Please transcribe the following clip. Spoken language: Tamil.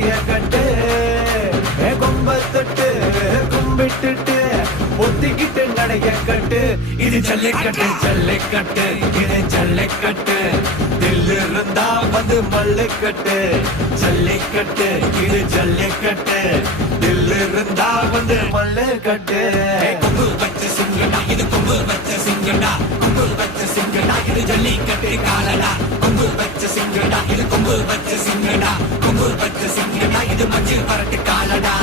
நடைய கட்டு கொம்ப தொட்டு கும்பிட்டுட்டு ஒத்திக்கிட்டு நடைய கட்டு இது ஜல்லிக்கட்டு ஜல்லிக்கட்டு இது ஜல்லிக்கட்டு தில்லு இருந்தா வந்து மல்லுக்கட்டு ஜல்லிக்கட்டு இது ஜல்லிக்கட்டு தில்லு இருந்தா வந்து மல்லுக்கட்டு கொம்பு வச்ச சிங்கடா இது கொம்பு வச்ச சிங்கடா கொம்பு வச்ச சிங்கடா இது ஜல்லிக்கட்டு காலடா கொம்பு வச்ச சிங்கடா இது கொம்பு வச்ச சிங்கடா கொம்பு வச்ச சிங்கடா இது மஞ்சள் பரட்டு காலடா